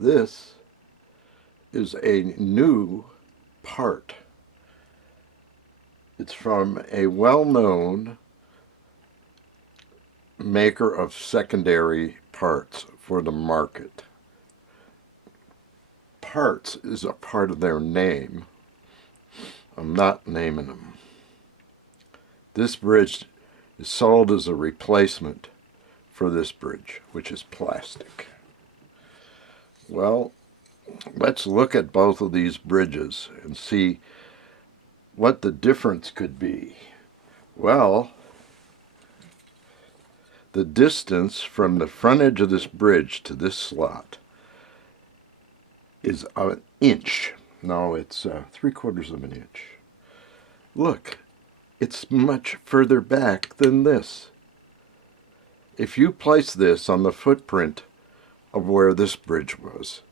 This is a new part. It's from a well-known maker of secondary parts for the market. Parts is a part of their name. I'm not naming them. This bridge is sold as a replacement for this bridge, which is plastic. Well, let's look at both of these bridges and see what the difference could be. Well, the distance from the front edge of this bridge to this slot is an inch. No, it's 3/4 of an inch. Look, it's much further back than this. If you place this on the footprint of where this bridge was,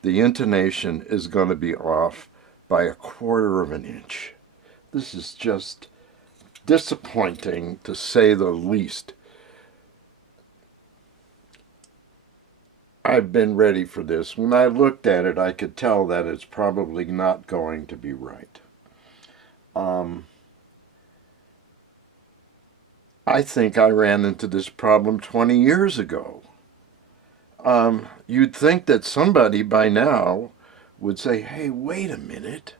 the intonation is going to be off by 1/4 of an inch. This is just disappointing, to say the least. I've been ready for this. When I looked at it, I could tell that it's probably not going to be right. I think I ran into this problem 20 years ago. You'd think that somebody by now would say, hey, wait a minute.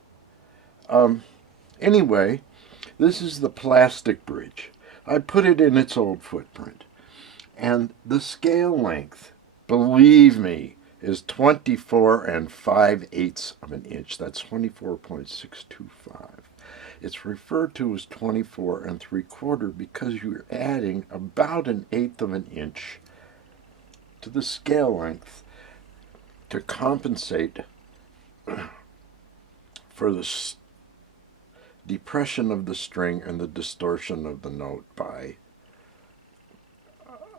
Anyway, this is the plastic bridge. I put it in its old footprint. And the scale length, believe me, is 24 5/8 of an inch. That's 24.625. It's referred to as 24 3/4 because you're adding about 1/8 of an inch to the scale length to compensate for the depression of the string and the distortion of the note by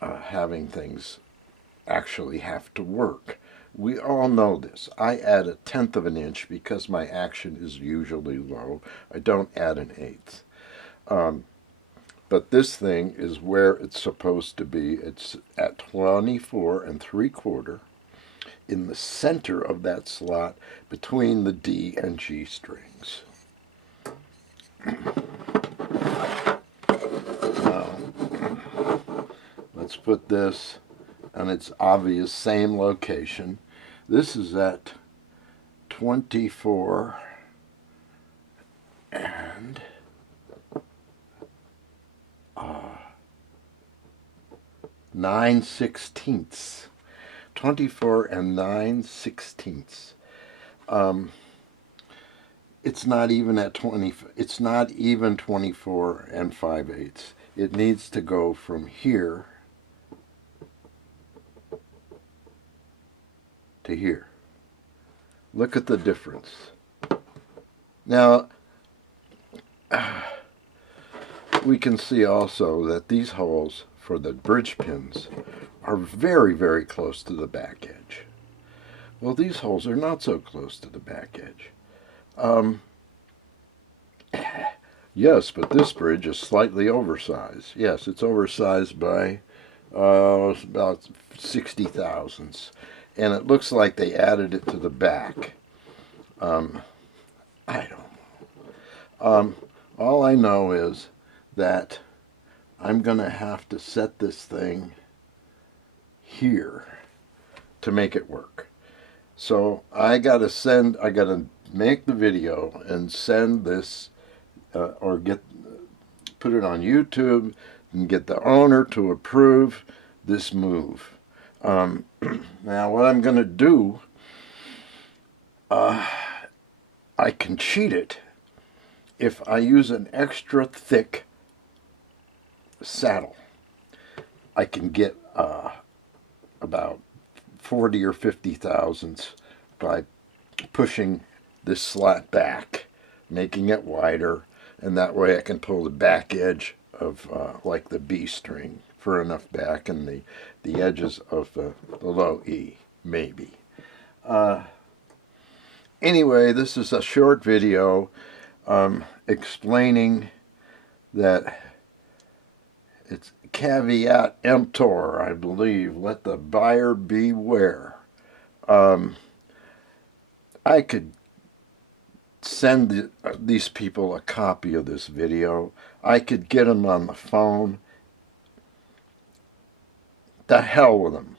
having things actually have to work. We all know this. I add 1/10 of an inch because my action is usually low. I don't add 1/8. But this thing is where it's supposed to be. It's at 24 3/4 in the center of that slot between the D and G strings. Now, let's put this on its obvious same location. This is at 24 and 9/16. 24 and 9/16. It's not even at 20. It's not even 24 5/8. It needs to go from here to here. Look at the difference. Now, we can see also that these holes for the bridge pins are very, very close to the back edge. Well, these holes are not so close to the back edge. Yes, but this bridge is slightly oversized. Yes, it's oversized by about 60 thousandths. And it looks like they added it to the back. I don't know. All I know is that I'm going to have to set this thing here to make it work. So I got to make the video and send this or put it on YouTube and get the owner to approve this move. Now what I'm going to do, I can cheat it if I use an extra thick saddle. I can get about 40 or 50 thousandths by pushing this slot back, making it wider, and that way I can pull the back edge of like the B string for enough back and the edges of the low E, maybe. Anyway, this is a short video explaining that it's caveat emptor, I believe. Let the buyer beware. I could send these people a copy of this video. I could get them on the phone. The hell with them.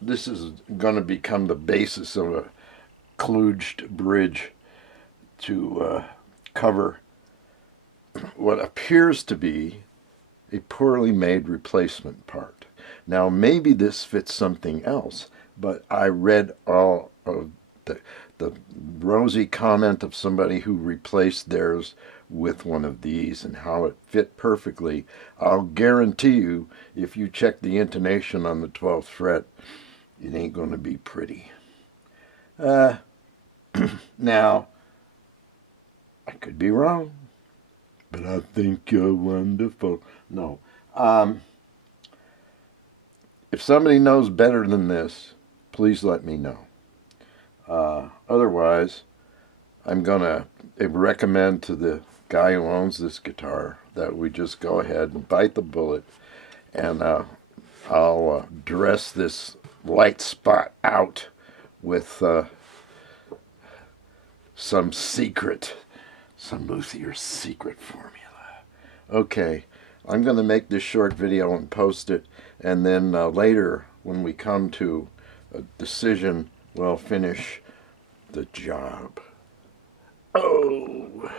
This is going to become the basis of a kludged bridge to cover what appears to be a poorly made replacement part. Now, maybe this fits something else, but I read all of the rosy comment of somebody who replaced theirs with one of these and how it fit perfectly. I'll guarantee you, if you check the intonation on the 12th fret, it ain't going to be pretty. Now, I could be wrong, but I think you're wonderful. No. If somebody knows better than this, please let me know. Otherwise, I'm going to recommend to the guy who owns this guitar that we just go ahead and bite the bullet, and I'll dress this light spot out with some Luthier secret formula. Okay, I'm going to make this short video and post it, and then later, when we come to a decision, we'll finish the job. Oh.